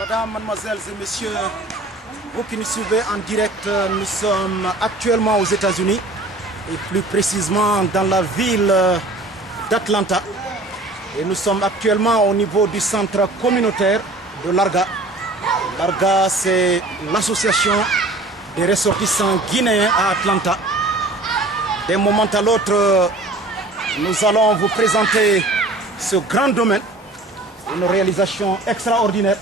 Mesdames, Mademoiselles et Messieurs, vous qui nous suivez en direct, nous sommes actuellement aux États-Unis et plus précisément dans la ville d'Atlanta. Et nous sommes actuellement au niveau du centre communautaire de l'ARGA. L'ARGA, c'est l'association des ressortissants guinéens à Atlanta. D'un moment à l'autre, nous allons vous présenter ce grand domaine, une réalisation extraordinaire.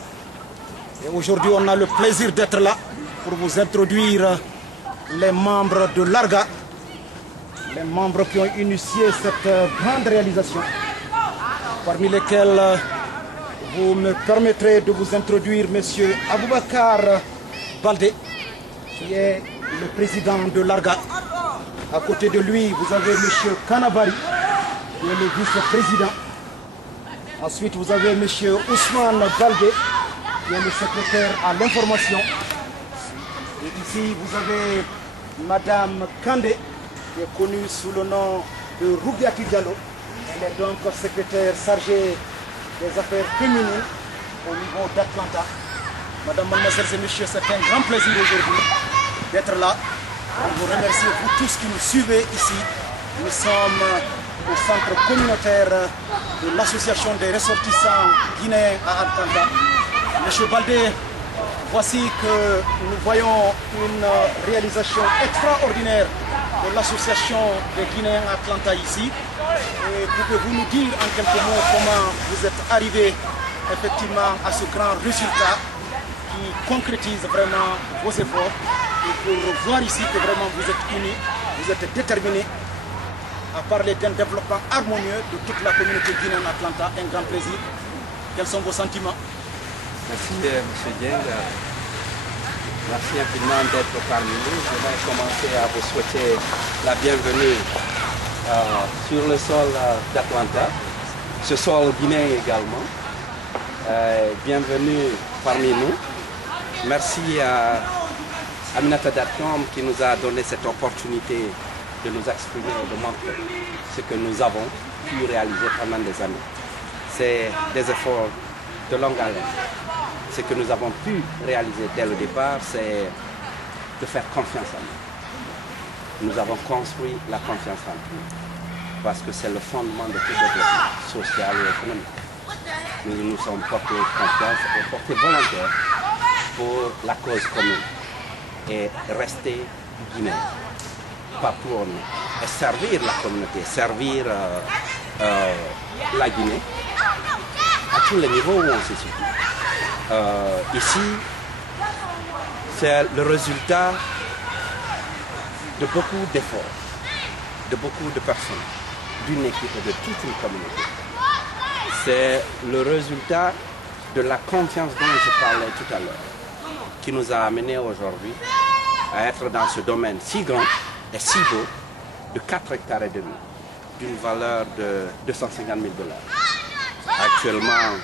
Et aujourd'hui, on a le plaisir d'être là pour vous introduire les membres de l'ARGA, les membres qui ont initié cette grande réalisation, parmi lesquels vous me permettrez de vous introduire M. Aboubakar Baldé, qui est le président de l'ARGA. À côté de lui, vous avez M. Kanabari, qui est le vice-président. Ensuite, vous avez M. Ousmane Baldé, qui est le secrétaire à l'information. Et ici, vous avez Madame Kandé, qui est connue sous le nom de Roubiati Diallo. Elle est donc secrétaire chargée des affaires féminines au niveau d'Atlanta. Madame, mademoiselles et messieurs, c'est un grand plaisir aujourd'hui d'être là. Je vous remercie, vous tous qui nous suivez ici. Nous sommes au centre communautaire de l'association des ressortissants guinéens à Atlanta. Monsieur Baldé, voici que nous voyons une réalisation extraordinaire de l'association des Guinéens à Atlanta ici. Et pouvez-vous nous dire en quelques mots comment vous êtes arrivé effectivement à ce grand résultat qui concrétise vraiment vos efforts, et pour voir ici que vraiment vous êtes unis, vous êtes déterminés à parler d'un développement harmonieux de toute la communauté guinéenne à Atlanta. Un grand plaisir. Quels sont vos sentiments? Merci M. Dieng. Merci infiniment d'être parmi nous. Je vais commencer à vous souhaiter la bienvenue sur le sol d'Atlanta, ce sol guinéen également. Bienvenue parmi nous. Merci à Aminata Datcom qui nous a donné cette opportunité de nous exprimer et de montrer ce que nous avons pu réaliser pendant des années. C'est des efforts de longue haleine. Ce que nous avons pu réaliser dès le départ, c'est de faire confiance en nous. Nous avons construit la confiance en nous parce que c'est le fondement de tout développement social et économique. Nous nous sommes portés confiance et portés volontaires pour la cause commune et rester guinéens, pas pour nous, et servir la communauté, servir la Guinée à tous les niveaux où on se situe. Ici, c'est le résultat de beaucoup d'efforts, de beaucoup de personnes, d'une équipe et de toute une communauté. C'est le résultat de la confiance dont je parlais tout à l'heure, qui nous a amenés aujourd'hui à être dans ce domaine si grand et si beau de 4 hectares et demi, d'une valeur de 250 000 $. Actuellement,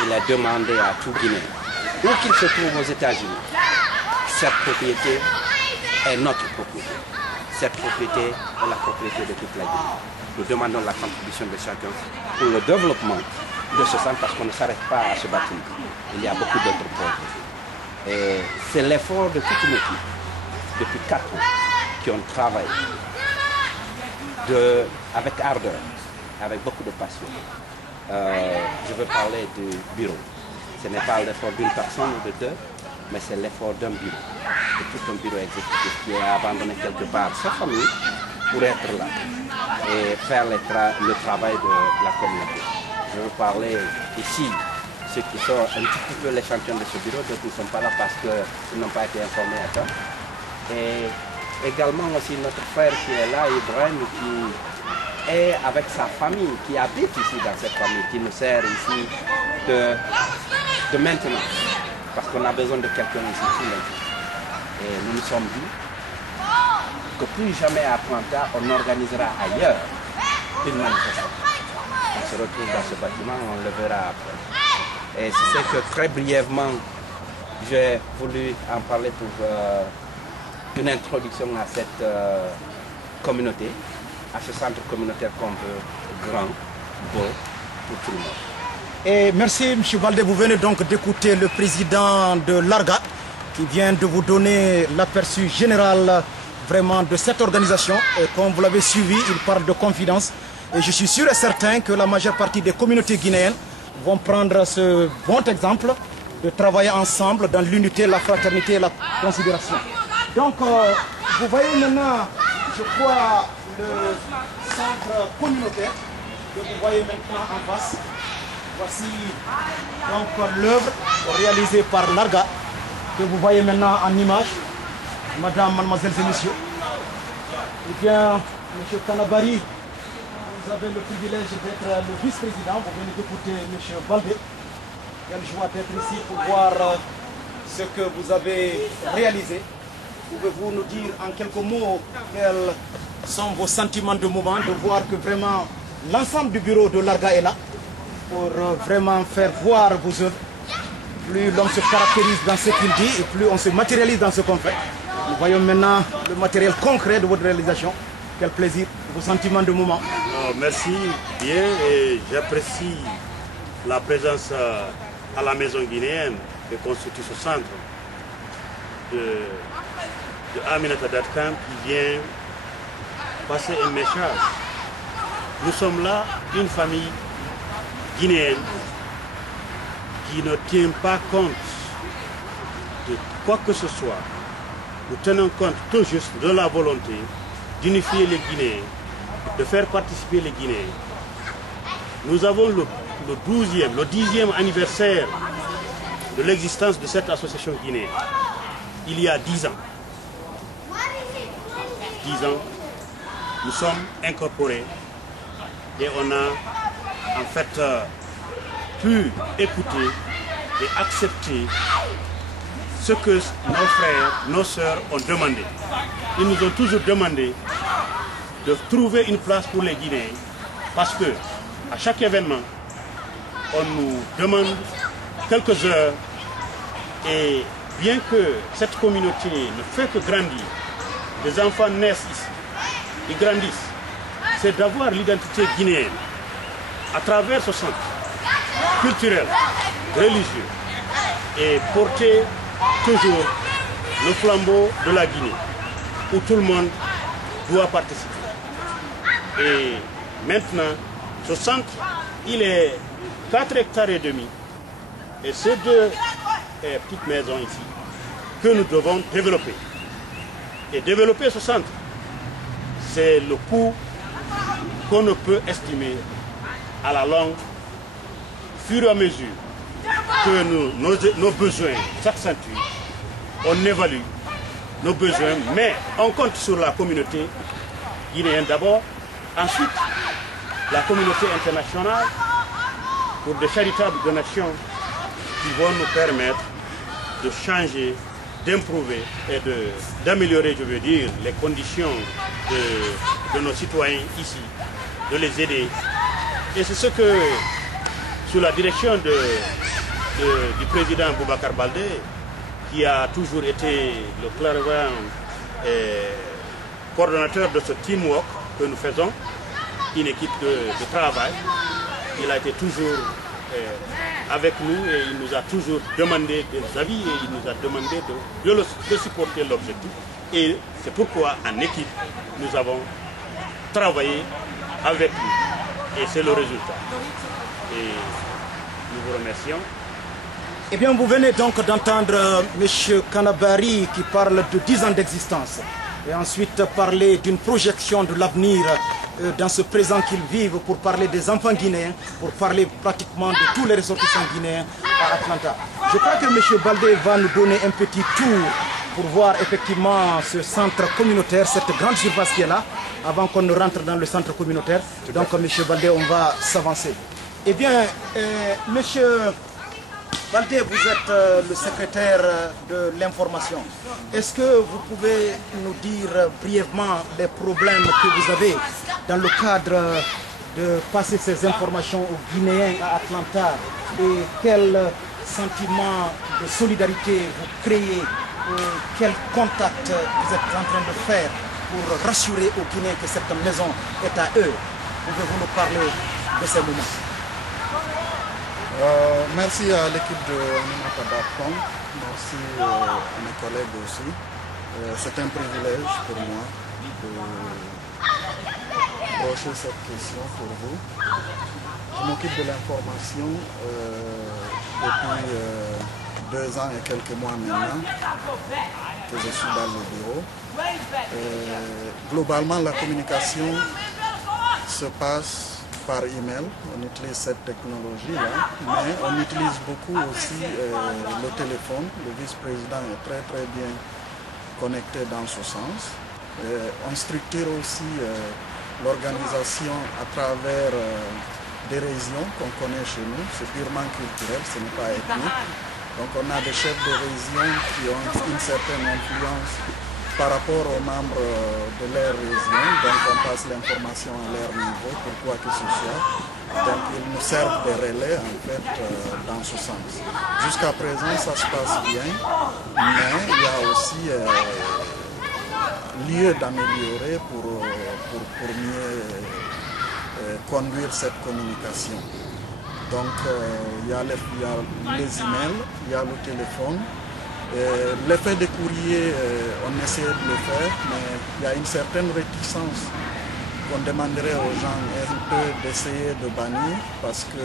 il est demandé à tout Guinéen, où qu'il se trouve aux États-Unis, cette propriété est notre propriété. Cette propriété est la propriété de toute la Guinée. Nous demandons la contribution de chacun pour le développement de ce centre parce qu'on ne s'arrête pas à ce bâtiment. Il y a beaucoup d'autres projets. Et c'est l'effort de toute une équipe depuis 4 ans qui ont travaillé avec ardeur, avec beaucoup de passion. Je veux parler du bureau. Ce n'est pas l'effort d'une personne ou de deux, mais c'est l'effort d'un bureau, de tout un bureau exécutif qui a abandonné quelque part sa famille pour être là et faire le travail de la communauté. Je veux parler ici, ceux qui sont un petit peu l'échantillon de ce bureau, d'autres ne sont pas là parce qu'ils n'ont pas été informés à temps. Et également aussi notre frère qui est là, Ibrahim, qui est avec sa famille, qui habite ici dans cette famille, qui nous sert ici de maintenance. Parce qu'on a besoin de quelqu'un ici tout le temps. Et nous nous sommes dit que plus jamais à Atlanta, on organisera ailleurs une manifestation. On se retrouve dans ce bâtiment, on le verra après. Et c'est que très brièvement, j'ai voulu en parler pour une introduction à cette communauté, à ce centre communautaire qu'on veut grand, beau, pour tout le monde. Et merci M. Baldé, vous venez donc d'écouter le président de l'ARGA qui vient de vous donner l'aperçu général vraiment de cette organisation. Et comme vous l'avez suivi, il parle de confidence. Et je suis sûr et certain que la majeure partie des communautés guinéennes vont prendre ce bon exemple de travailler ensemble dans l'unité, la fraternité et la considération. Donc, vous voyez maintenant, je crois, le centre communautaire que vous voyez maintenant en face. Voici donc l'œuvre réalisée par l'ARGA que vous voyez maintenant en image. Madame, mademoiselles et messieurs. Eh bien, M. Kanabari, vous avez le privilège d'être le vice-président. Vous venez d'écouter M. Baldé. Quelle joie d'être ici pour voir ce que vous avez réalisé. Pouvez-vous nous dire en quelques mots quels sont vos sentiments de moment, de voir que vraiment l'ensemble du bureau de l'ARGA est là pour vraiment faire voir vos œuvres. Plus l'homme se caractérise dans ce qu'il dit et plus on se matérialise dans ce qu'on fait. Nous voyons maintenant le matériel concret de votre réalisation. Quel plaisir, vos sentiments de moment. Merci bien et j'apprécie la présence à la maison guinéenne de constitue ce centre de Aminata Datkam qui vient passer un message. Nous sommes là, une famille guinéenne qui ne tient pas compte de quoi que ce soit. Nous tenons compte tout juste de la volonté d'unifier les Guinéens, de faire participer les Guinéens. Nous avons le 10e anniversaire de l'existence de cette association guinéenne. Il y a 10 ans. 10 ans, nous sommes incorporés et on a en fait pu écouter et accepter ce que nos frères, nos sœurs ont demandé. Ils nous ont toujours demandé de trouver une place pour les Guinéens parce que à chaque événement, on nous demande quelques heures et bien que cette communauté ne fait que grandir, des enfants naissent ici, ils grandissent, c'est d'avoir l'identité guinéenne à travers ce centre culturel, religieux et porter toujours le flambeau de la Guinée où tout le monde doit participer. Et maintenant, ce centre, il est 4 hectares et demi et ces 2 petites maisons ici que nous devons développer. Et développer ce centre, c'est le coût qu'on ne peut estimer à la longue, fur et à mesure que nos besoins s'accentuent, on évalue nos besoins, mais on compte sur la communauté guinéenne d'abord, ensuite la communauté internationale pour de charitables donations qui vont nous permettre de changer, d'improver et d'améliorer, je veux dire, les conditions de nos citoyens ici, de les aider. Et c'est ce que, sous la direction du président Boubacar Baldé, qui a toujours été le clairvoyant coordonnateur de ce teamwork que nous faisons, une équipe de travail. Il a été toujours avec nous et il nous a toujours demandé des avis et il nous a demandé de supporter l'objectif. Et c'est pourquoi en équipe, nous avons travaillé avec lui. Et c'est le résultat. Et nous vous remercions. Eh bien, vous venez donc d'entendre M. Kanabari qui parle de 10 ans d'existence et ensuite parler d'une projection de l'avenir dans ce présent qu'ils vivent pour parler des enfants guinéens, pour parler pratiquement de tous les ressortissants guinéens à Atlanta. Je crois que M. Baldé va nous donner un petit tour pour voir effectivement ce centre communautaire, cette grande surface qui est là, avant qu'on ne rentre dans le centre communautaire. Donc, M. Baldé, on va s'avancer. Eh bien, M. Baldé, vous êtes le secrétaire de l'information. Est-ce que vous pouvez nous dire brièvement les problèmes que vous avez dans le cadre de passer ces informations aux Guinéens à Atlanta et quel sentiment de solidarité vous créez, quel contact vous êtes en train de faire pour rassurer aux Guinéens que cette maison est à eux? Pouvez-vous nous parler de ces moments? Merci à l'équipe de Animata.com, merci à mes collègues aussi. C'est un privilège pour moi de brocher cette question pour vous. Je m'occupe de l'information depuis 2 ans et quelques mois maintenant que je suis dans le bureau. Globalement, la communication se passe par email. On utilise cette technologie-là, mais on utilise beaucoup aussi le téléphone. Le vice-président est très bien connecté dans ce sens. On structure aussi l'organisation à travers des régions qu'on connaît chez nous. C'est purement culturel, ce n'est pas ethnique. Donc on a des chefs de région qui ont une certaine influence par rapport aux membres de leur région. Donc on passe l'information à leur niveau pour quoi que ce soit. Donc ils nous servent des relais en fait dans ce sens. Jusqu'à présent ça se passe bien, mais il y a aussi lieu d'améliorer pour mieux conduire cette communication. Donc il y a les emails, il y a le téléphone. L'effet des courriers, on essaie de le faire, mais il y a une certaine réticence qu'on demanderait aux gens un peu d'essayer de bannir, parce que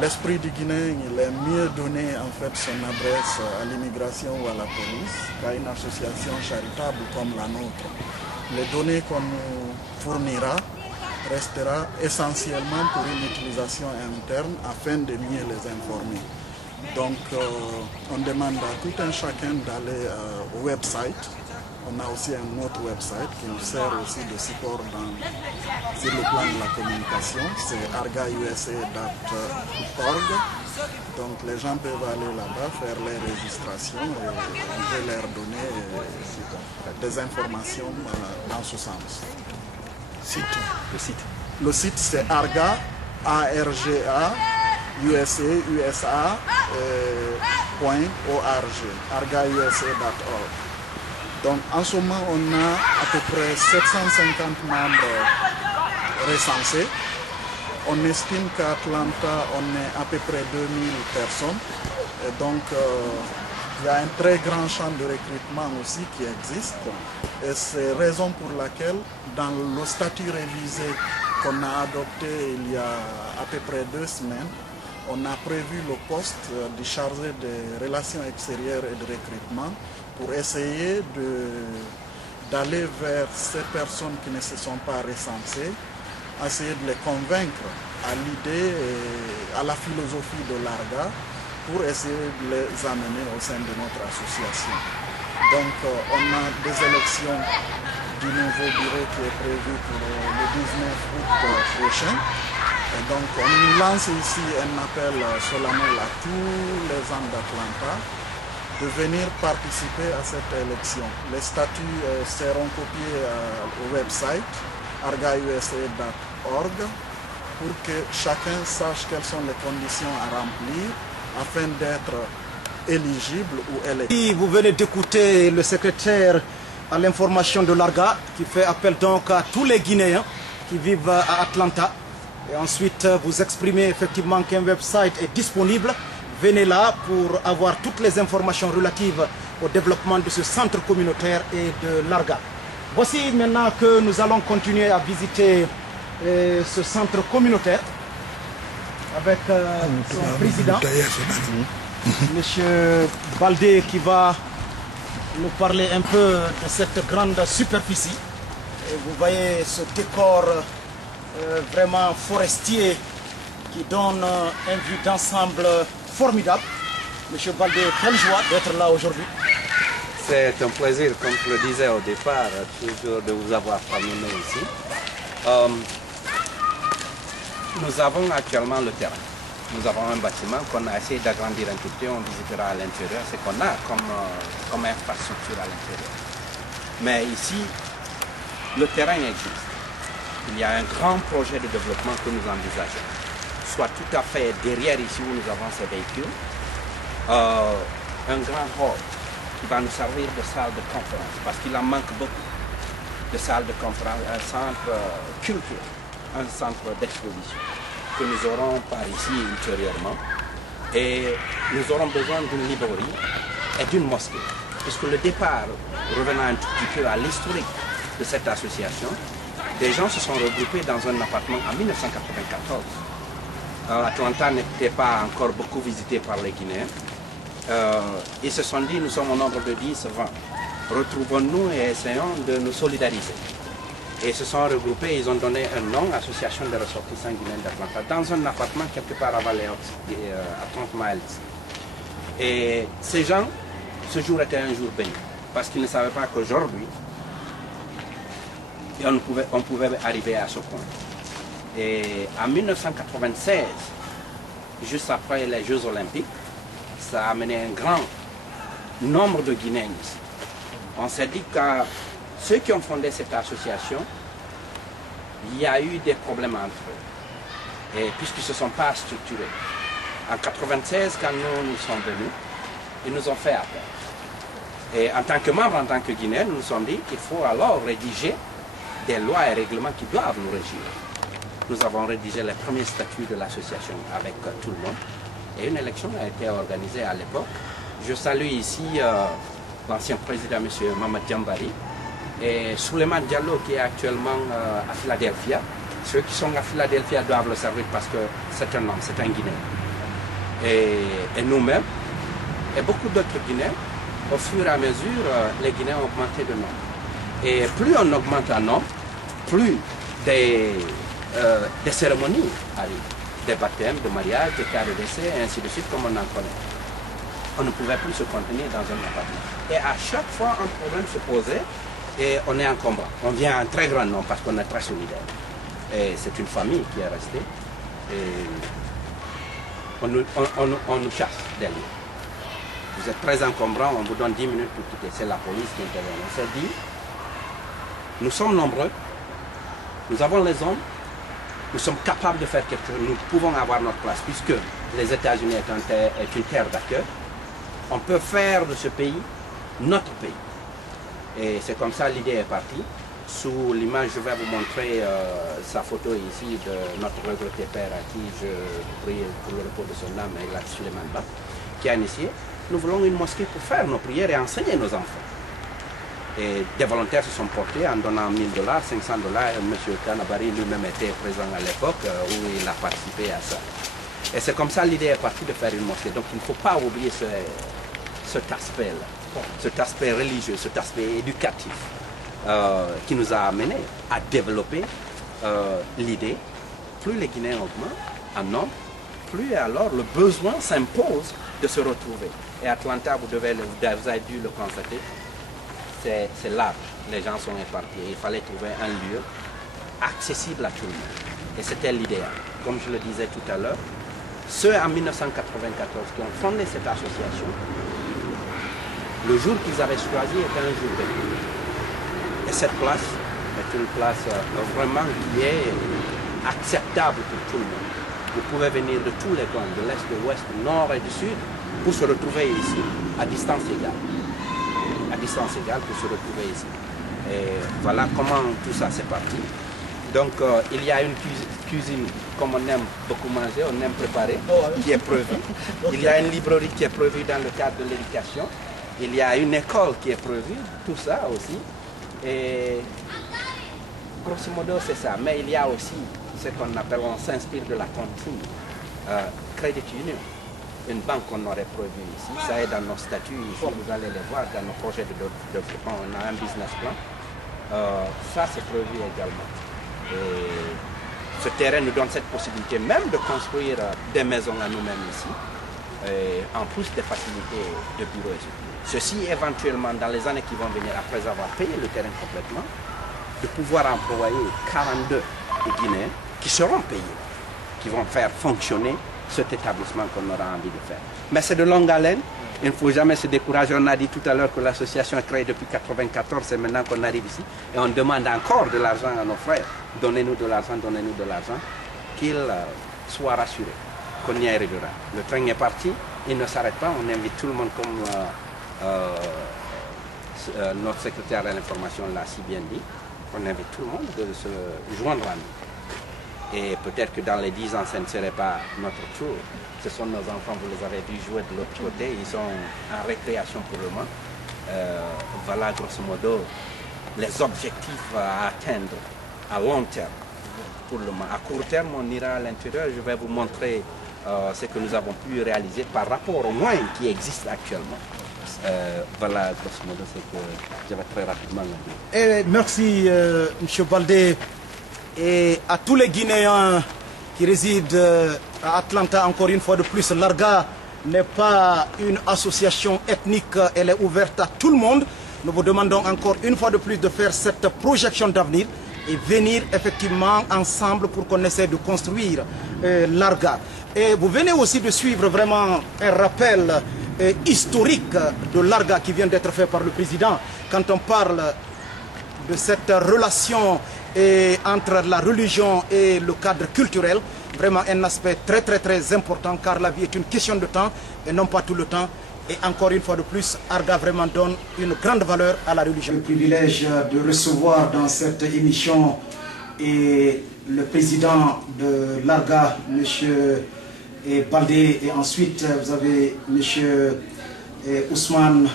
l'esprit du Guinéen, il est mieux donner en fait son adresse à l'immigration ou à la police qu'à une association charitable comme la nôtre. Les données qu'on nous fournira restera essentiellement pour une utilisation interne afin de mieux les informer. Donc on demande à tout un chacun d'aller au website. On a aussi un autre website qui nous sert aussi de support sur le plan de la communication. C'est argausa.org. Donc les gens peuvent aller là-bas, faire les registrations et on peut leur donner des informations dans ce sens. Le site c'est arga, A-R-G-A, USA.org, argausa.org. Donc en ce moment on a à peu près 750 membres recensés. On estime qu'à Atlanta on est à peu près 2000 personnes. Et donc il y a un très grand champ de recrutement aussi qui existe. Et c'est raison pour laquelle dans le statut révisé qu'on a adopté il y a à peu près 2 semaines, on a prévu le poste du chargé des relations extérieures et de recrutement pour essayer d'aller vers ces personnes qui ne se sont pas recensées, essayer de les convaincre à l'idée et à la philosophie de l'ARGA pour essayer de les amener au sein de notre association. Donc on a des élections du nouveau bureau qui est prévu pour le 19 août prochain. Et donc on lance ici un appel solennel à tous les gens d'Atlanta de venir participer à cette élection. Les statuts seront copiés au website argausa.org pour que chacun sache quelles sont les conditions à remplir afin d'être éligible ou électeur. Vous venez d'écouter le secrétaire à l'information de l'ARGA qui fait appel donc à tous les Guinéens qui vivent à Atlanta. Et ensuite, vous exprimez effectivement qu'un website est disponible. Venez là pour avoir toutes les informations relatives au développement de ce centre communautaire et de l'ARGA. Voici maintenant que nous allons continuer à visiter ce centre communautaire avec son président, M. Baldé, qui va nous parler un peu de cette grande superficie. Et vous voyez ce décor vraiment forestier qui donne un vue d'ensemble formidable. Monsieur Baldé, quelle joie d'être là aujourd'hui. C'est un plaisir, comme je le disais au départ, toujours de vous avoir parmi nous ici. Nous avons actuellement le terrain. Nous avons un bâtiment qu'on a essayé d'agrandir un tout petit peu. On visitera à l'intérieur ce qu'on a comme infrastructure à l'intérieur. Mais ici, le terrain existe. Il y a un grand projet de développement que nous envisageons. Soit tout à fait derrière ici où nous avons ces véhicules, un grand hall qui va nous servir de salle de conférence, parce qu'il en manque beaucoup de salles de conférence, un centre culturel, un centre d'exposition. que nous aurons par ici ultérieurement. Et nous aurons besoin d'une librairie et d'une mosquée. Puisque le départ, revenant un tout petit peu à l'historique de cette association, des gens se sont regroupés dans un appartement en 1994. Atlanta n'était pas encore beaucoup visité par les Guinéens. Ils se sont dit, nous sommes au nombre de 10, 20. Retrouvons-nous et essayons de nous solidariser. Et ils se sont regroupés, ils ont donné un nom, Association des ressortissants guinéens d'Atlanta, dans un appartement quelque part à Valley-Oaks, à 30 miles. Et ces gens, ce jour était un jour béni, parce qu'ils ne savaient pas qu'aujourd'hui, on pouvait arriver à ce point. Et en 1996, juste après les Jeux Olympiques, ça a amené un grand nombre de Guinéens ici. On s'est dit que ceux qui ont fondé cette association, il y a eu des problèmes entre eux, et puisqu'ils ne se sont pas structurés. En 1996, quand nous sommes venus, ils nous ont fait appel. Et en tant que membres, en tant que Guinéens, nous nous sommes dit qu'il faut alors rédiger des lois et règlements qui doivent nous régir. Nous avons rédigé les premiers statuts de l'association avec tout le monde. Et une élection a été organisée à l'époque. Je salue ici l'ancien président, M. Mamadou Djambari, et Souleymane Diallo, qui est actuellement à Philadelphia. Ceux qui sont à Philadelphia doivent le savoir parce que c'est un homme, c'est un Guinéen. Et nous-mêmes, et beaucoup d'autres Guinéens, au fur et à mesure, les Guinéens ont augmenté de nombre. Et plus on augmente en nombre, plus des cérémonies arrivent. Des baptêmes, de mariage, des cas de décès, et ainsi de suite, comme on en connaît. On ne pouvait plus se contenir dans un appartement. Et à chaque fois, un problème se posait et on est encombrant. On vient en très grand nombre parce qu'on est très solidaire. Et c'est une famille qui est restée. Et on nous chasse des lieux. Vous êtes très encombrant, on vous donne 10 minutes pour quitter. C'est la police qui intervient. On s'est dit, nous sommes nombreux, nous avons les hommes, nous sommes capables de faire quelque chose, nous pouvons avoir notre place, puisque les États-Unis est une terre d'accueil. On peut faire de ce pays notre pays. Et c'est comme ça l'idée est partie. Sous l'image, je vais vous montrer sa photo ici de notre regretté père à qui je prie pour le repos de son âme, Elhadj Souleymane Ba, qui a initié. Nous voulons une mosquée pour faire nos prières et enseigner nos enfants. Et des volontaires se sont portés en donnant $1000, $500. M. Kanabari lui-même était présent à l'époque où il a participé à ça. Et c'est comme ça l'idée est partie de faire une mosquée. Donc il ne faut pas oublier cet aspect-là, cet aspect religieux, cet aspect éducatif qui nous a amené à développer l'idée. Plus les Guinéens augmentent en nombre, plus alors le besoin s'impose de se retrouver. Et Atlanta, vous avez dû le constater, c'est large, les gens sont éparpillés. Il fallait trouver un lieu accessible à tout le monde. Et c'était l'idéal. Comme je le disais tout à l'heure, ceux en 1994 qui ont fondé cette association, le jour qu'ils avaient choisi était un jour béni. Et cette place est une place vraiment qui est acceptable pour tout le monde. Vous pouvez venir de tous les coins, de l'Est, de l'Ouest, du Nord et du Sud, pour se retrouver ici, à distance égale. À distance égale pour se retrouver ici. Et voilà comment tout ça s'est parti. Donc il y a une cuisine, comme on aime beaucoup manger, on aime préparer, qui est prévue. Il y a une librairie qui est prévue dans le cadre de l'éducation. Il y a une école qui est prévue, tout ça aussi. Et grosso modo c'est ça. Mais il y a aussi ce qu'on appelle, on s'inspire de la cantine, Credit Union. Une banque qu'on aurait prévue ici, ça est dans nos statuts ici, vous allez les voir dans nos projets de développement, on a un business plan. Ça c'est prévu également. Et ce terrain nous donne cette possibilité même de construire des maisons à nous-mêmes ici, et en plus des facilités de bureaux et tout. Ceci éventuellement dans les années qui vont venir, après avoir payé le terrain complètement, de pouvoir employer 42 Guinéens qui seront payés, qui vont faire fonctionner cet établissement qu'on aura envie de faire. Mais c'est de longue haleine, il ne faut jamais se décourager. On a dit tout à l'heure que l'association est créée depuis 1994, c'est maintenant qu'on arrive ici, et on demande encore de l'argent à nos frères. Donnez-nous de l'argent, qu'ils soient rassurés, qu'on y arrivera. Le train est parti, il ne s'arrête pas, on invite tout le monde comme notre secrétaire à l'information l'a si bien dit, on invite tout le monde de se joindre à nous. Et peut-être que dans les 10 ans, ce ne serait pas notre tour. Ce sont nos enfants, vous les avez vus jouer de l'autre côté, ils sont en récréation pour le moment. Voilà grosso modo les objectifs à atteindre à long terme pour le moment. À court terme, on ira à l'intérieur, je vais vous montrer ce que nous avons pu réaliser par rapport aux moyens qui existent actuellement. Voilà grosso modo ce que je vais très rapidement dire. Et merci M. Baldé, et à tous les Guinéens qui résident à Atlanta. Encore une fois de plus, l'ARGA n'est pas une association ethnique, elle est ouverte à tout le monde. Nous vous demandons encore une fois de plus de faire cette projection d'avenir et venir effectivement ensemble pour qu'on essaie de construire l'ARGA. Et vous venez aussi de suivre vraiment un rappel historique de l'ARGA qui vient d'être fait par le président. Quand on parle de cette relation entre la religion et le cadre culturel, vraiment un aspect très important, car la vie est une question de temps et non pas tout le temps. Et encore une fois de plus, ARGA vraiment donne une grande valeur à la religion. Le privilège de recevoir dans cette émission et le président de l'ARGA, M. Baldé, et ensuite vous avez M. Ousmane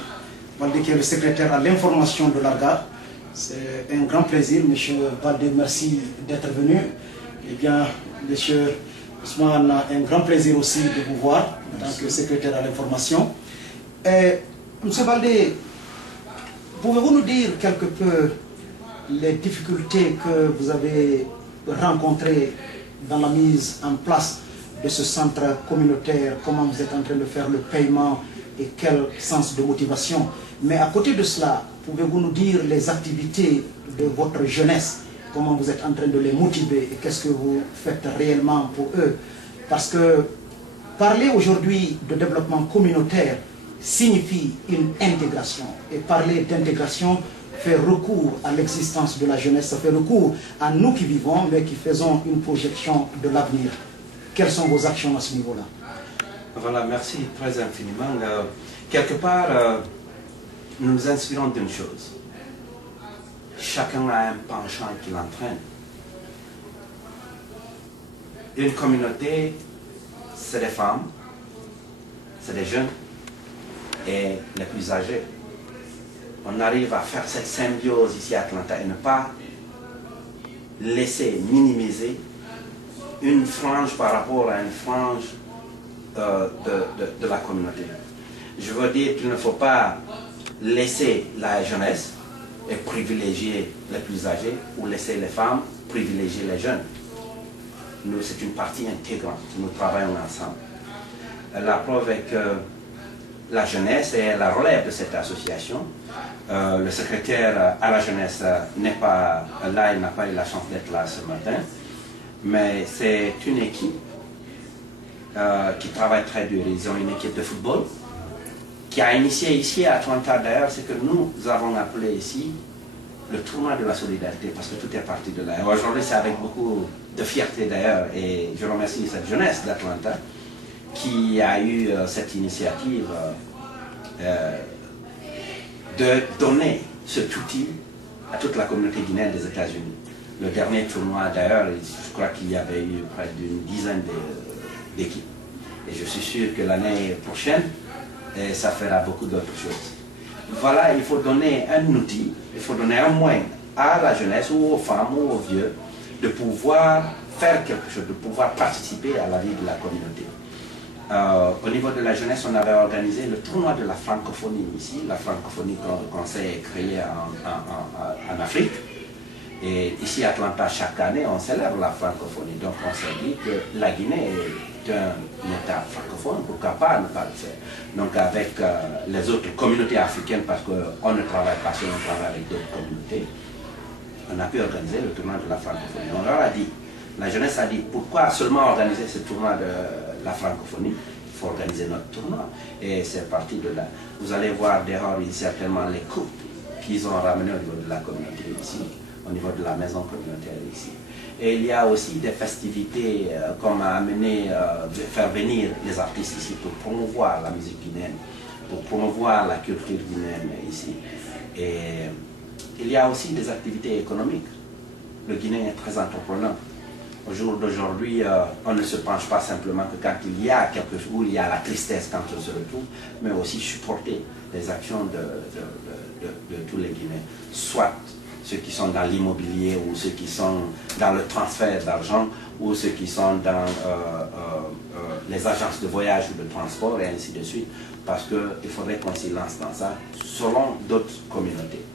Baldé qui est le secrétaire à l'information de l'ARGA. C'est un grand plaisir, M. Baldé, merci d'être venu. Eh bien, M. Ousmane, un grand plaisir aussi de vous voir en tant que secrétaire à l'information. M. Baldé, pouvez-vous nous dire quelque peu les difficultés que vous avez rencontrées dans la mise en place de ce centre communautaire, comment vous êtes en train de faire le paiement et quel sens de motivation? Mais à côté de cela, pouvez-vous nous dire les activités de votre jeunesse, comment vous êtes en train de les motiver et qu'est-ce que vous faites réellement pour eux? Parce que parler aujourd'hui de développement communautaire signifie une intégration. Et parler d'intégration fait recours à l'existence de la jeunesse, ça fait recours à nous qui vivons, mais qui faisons une projection de l'avenir. Quelles sont vos actions à ce niveau-là? Voilà, merci très infiniment. Quelque part, nous nous inspirons d'une chose. Chacun a un penchant qui l'entraîne. Une communauté, c'est des femmes, c'est des jeunes et les plus âgés. On arrive à faire cette symbiose ici à Atlanta et ne pas laisser minimiser une frange par rapport à une frange de la communauté. Je veux dire qu'il ne faut pas laisser la jeunesse et privilégier les plus âgés ou laisser les femmes privilégier les jeunes. Nous, c'est une partie intégrante. Nous travaillons ensemble. La preuve est que la jeunesse est la relève de cette association. Le secrétaire à la jeunesse n'est pas là, il n'a pas eu la chance d'être là ce matin. Mais c'est une équipe qui travaille très dur. Ils ont une équipe de football qui a initié ici à Atlanta d'ailleurs, c'est que nous avons appelé ici le tournoi de la solidarité, parce que tout est parti de là. Aujourd'hui, c'est avec beaucoup de fierté d'ailleurs, et je remercie cette jeunesse d'Atlanta qui a eu cette initiative de donner cet outil à toute la communauté guinéenne des États-Unis. Le dernier tournoi d'ailleurs, je crois qu'il y avait eu près d'une dizaine d'équipes. Et je suis sûr que l'année prochaine, ça fera beaucoup d'autres choses. Voilà, il faut donner un outil, il faut donner un moyen à la jeunesse ou aux femmes ou aux vieux de pouvoir faire quelque chose, de pouvoir participer à la vie de la communauté. Au niveau de la jeunesse, on avait organisé le tournoi de la francophonie ici. La francophonie qu'on s'est créée en Afrique. Et ici à Atlanta, chaque année, on célèbre la francophonie. Donc on s'est dit que la Guinée est un État francophone, pourquoi pas ne pas le faire. Donc avec les autres communautés africaines, parce qu'on ne travaille pas seul, on travaille avec d'autres communautés, on a pu organiser le tournoi de la francophonie. On leur a dit, la jeunesse a dit, pourquoi seulement organiser ce tournoi de la francophonie? Il faut organiser notre tournoi. Et c'est parti de là. Vous allez voir dehors certainement les coupes qu'ils ont ramenées au niveau de la communauté ici, au niveau de la maison communautaire ici. Et il y a aussi des festivités qu'on a amené de faire venir les artistes ici pour promouvoir la musique guinéenne, pour promouvoir la culture guinéenne ici. Et il y a aussi des activités économiques. Le Guinéen est très entrepreneur. Au jour d'aujourd'hui, on ne se penche pas simplement que quand il y a quelque chose, où il y a la tristesse quand on se retrouve, mais aussi supporter les actions de tous les Guinéens, soit ceux qui sont dans l'immobilier ou ceux qui sont dans le transfert d'argent ou ceux qui sont dans les agences de voyage ou de transport et ainsi de suite, parce qu'il faudrait qu'on s'y lance dans ça selon d'autres communautés.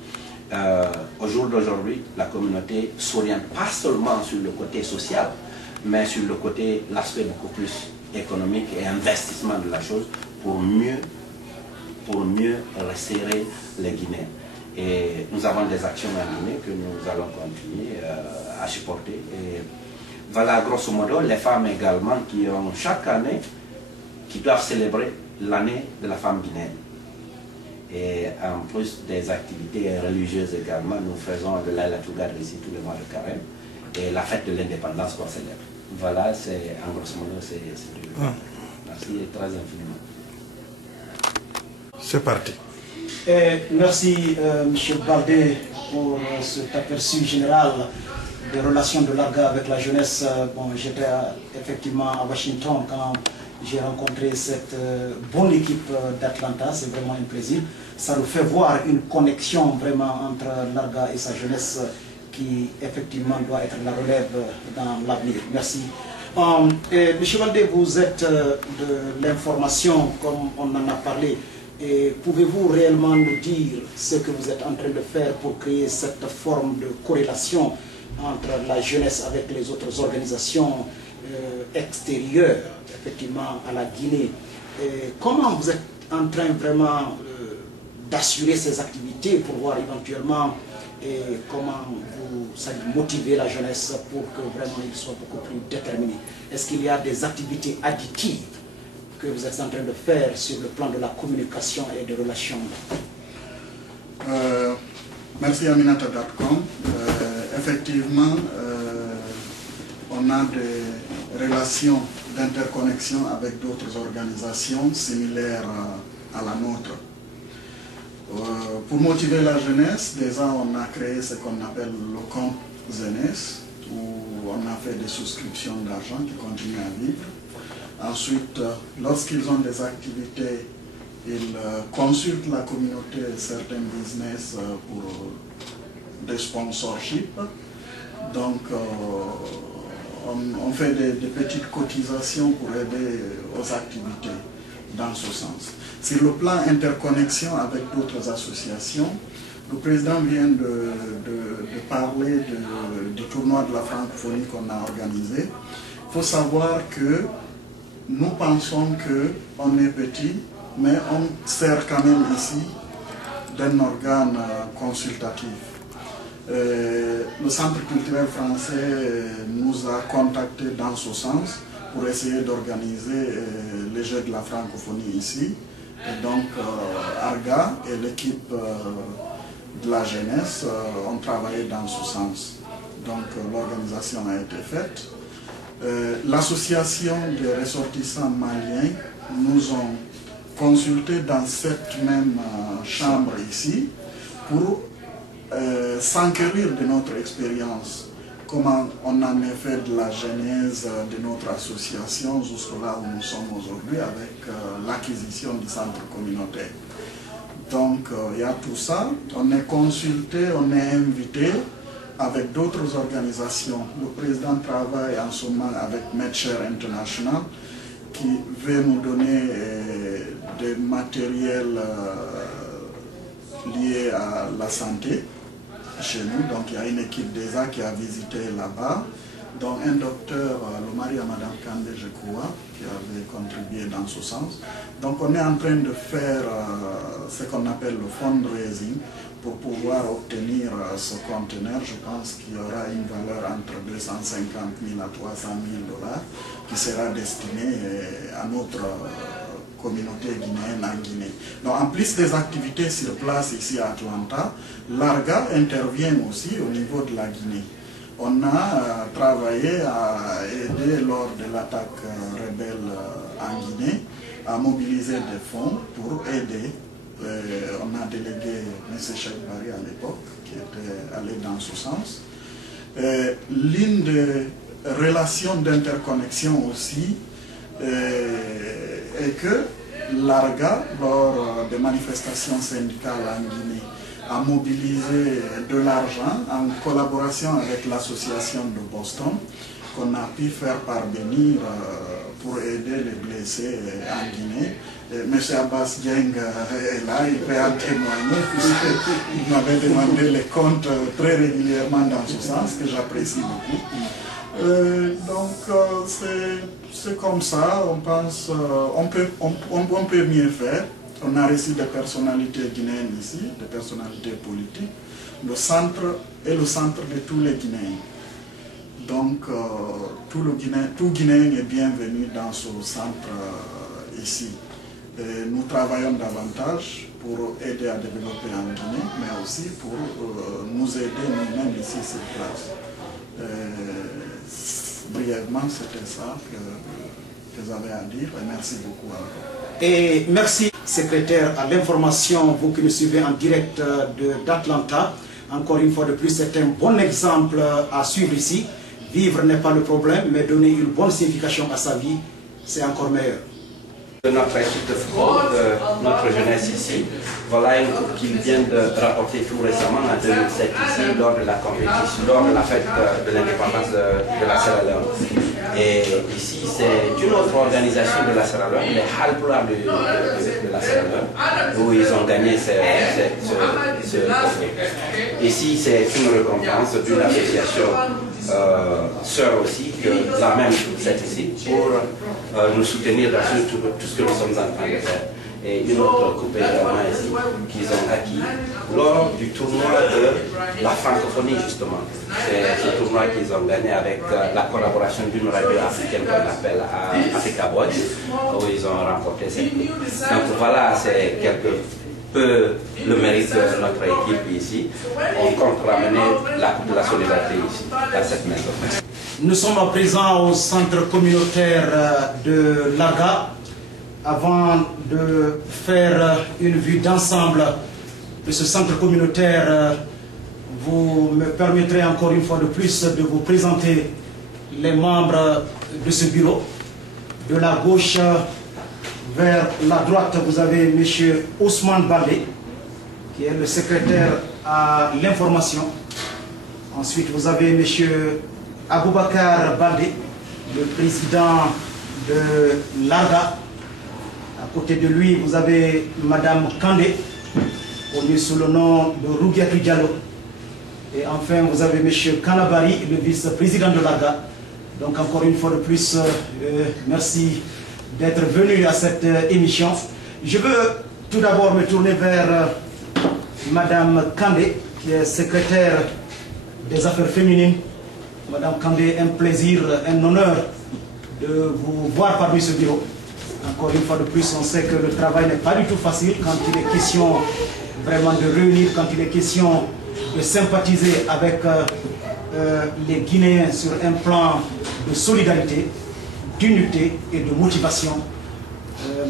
Au jour d'aujourd'hui, la communauté s'oriente pas seulement sur le côté social, mais sur le côté, l'aspect beaucoup plus économique et investissement de la chose pour mieux resserrer les Guinéens. Et nous avons des actions en Guinée que nous allons continuer à supporter. Et voilà, grosso modo, les femmes également qui ont chaque année, qui doivent célébrer l'année de la femme guinéenne. Et en plus des activités religieuses également, nous faisons le Laylatul Qadr ici tous les mois de carême et la fête de l'indépendance qu'on célèbre. Voilà, c'est en grosso modo, c'est du... Merci très infiniment. C'est parti. Merci M. Baldé pour cet aperçu général des relations de l'ARGA avec la jeunesse. Bon, j'étais effectivement à Washington quand j'ai rencontré cette bonne équipe d'Atlanta, c'est vraiment un plaisir. Ça nous fait voir une connexion vraiment entre l'ARGA et sa jeunesse qui effectivement doit être la relève dans l'avenir. Merci. Monsieur Baldé, vous êtes de l'information comme on en a parlé. Pouvez-vous réellement nous dire ce que vous êtes en train de faire pour créer cette forme de corrélation entre la jeunesse avec les autres organisations extérieures, effectivement, à la Guinée? Comment vous êtes en train vraiment d'assurer ces activités pour voir éventuellement comment vous motiver la jeunesse pour que vraiment ils soient beaucoup plus déterminés? Est-ce qu'il y a des activités additives que vous êtes en train de faire sur le plan de la communication et des relations? Merci Aminata.com. Effectivement, on a des relations d'interconnexion avec d'autres organisations similaires à la nôtre. Pour motiver la jeunesse, déjà on a créé ce qu'on appelle le compte jeunesse, où on a fait des souscriptions d'argent qui continuent à vivre. Ensuite, lorsqu'ils ont des activités, ils consultent la communauté, certains business pour des sponsorships. Donc, on fait des petites cotisations pour aider aux activités dans ce sens. Sur le plan interconnexion avec d'autres associations, le président vient de parler du tournoi de la francophonie qu'on a organisé. Il faut savoir que nous pensons qu'on est petit, mais on sert quand même ici d'un organe consultatif. Le Centre culturel français nous a contactés dans ce sens pour essayer d'organiser les Jeux de la francophonie ici. Et donc, ARGA et l'équipe de la jeunesse ont travaillé dans ce sens. Donc, l'organisation a été faite. L'association des ressortissants maliens nous ont consultés dans cette même chambre ici pour s'enquérir de notre expérience, comment on en a fait de la genèse de notre association jusque-là où nous sommes aujourd'hui avec l'acquisition du centre communautaire. Donc il y a tout ça, on est consulté, on est invité avec d'autres organisations. Le président travaille en ce moment avec MedShare International qui veut nous donner des matériels liés à la santé chez nous. Donc il y a une équipe déjà qui a visité là-bas, dont un docteur, le mari à Madame Kandé, je crois, qui avait contribué dans ce sens. Donc on est en train de faire ce qu'on appelle le fundraising pour pouvoir obtenir ce conteneur. Je pense qu'il y aura une valeur entre 250 000 à 300 000 $ qui sera destiné à notre communauté guinéenne en Guinée. Donc en plus des activités sur place ici à Atlanta, l'ARGA intervient aussi au niveau de la Guinée. On a travaillé à aider lors de l'attaque rebelle en Guinée à mobiliser des fonds pour aider. On a délégué M. Cheikh Bari à l'époque qui était allé dans ce sens. L'une des relation d'interconnexion aussi, et que l'ARGA, lors des manifestations syndicales en Guinée, a mobilisé de l'argent en collaboration avec l'association de Boston, qu'on a pu faire parvenir pour aider les blessés en Guinée. M. Abbas Dieng est là, il peut en témoigner, puisqu'il m'avait demandé les comptes très régulièrement dans ce sens, que j'apprécie beaucoup. Donc c'est comme ça, on pense, on peut mieux faire. On a reçu des personnalités guinéennes ici, des personnalités politiques. Le centre est le centre de tous les Guinéens. Donc tout Guinéen est bienvenu dans ce centre ici. Et nous travaillons davantage pour aider à développer en Guinée, mais aussi pour nous aider nous-mêmes ici sur place. Brièvement, c'était ça que j'avais à dire, et merci beaucoup encore. Et merci, secrétaire à l'information, vous qui nous suivez en direct d'Atlanta. Encore une fois de plus, c'est un bon exemple à suivre ici. Vivre n'est pas le problème, mais donner une bonne signification à sa vie, c'est encore meilleur. De notre équipe de football, de notre jeunesse ici, voilà une coupe qu'ils viennent de rapporter tout récemment en 2007 ici, lors de la compétition, lors de la fête de l'indépendance de la Sierra Leone. Et ici, c'est une autre organisation de la Sierra Leone, les Halpula de la Sierra Leone, où ils ont gagné ce trophée. Ici, c'est une récompense d'une association sœur aussi, que la même c'est ici, pour nous soutenir dans tout ce que nous sommes en train de faire. Et une autre coupe également ici qu'ils ont acquis lors du tournoi de la francophonie justement. C'est ce tournoi qu'ils ont gagné avec la collaboration d'une radio africaine qu'on appelle Africa Voice, où ils ont remporté cette coupe. Donc voilà, c'est quelque peu le mérite de notre équipe ici. On compte ramener la coupe de la solidarité ici, dans cette maison. Nous sommes à présent au centre communautaire de l'ARGA. Avant de faire une vue d'ensemble de ce centre communautaire, vous me permettrez encore une fois de plus de vous présenter les membres de ce bureau. De la gauche vers la droite, vous avez M. Ousmane Baldé, qui est le secrétaire à l'information. Ensuite, vous avez M. Aboubakar Baldé, le président de l'ARGA. À côté de lui, vous avez Mme Kandé, connue sous le nom de Rougiatou Diallo. Et enfin, vous avez M. Kanabari, le vice-président de l'ARGA. Donc encore une fois de plus, merci d'être venu à cette émission. Je veux tout d'abord me tourner vers Mme Kandé, qui est secrétaire des affaires féminines. Mme Kandé, un plaisir, un honneur de vous voir parmi ce bureau. Encore une fois de plus, on sait que le travail n'est pas du tout facile quand il est question vraiment de réunir, quand il est question de sympathiser avec les Guinéens sur un plan de solidarité, d'unité et de motivation.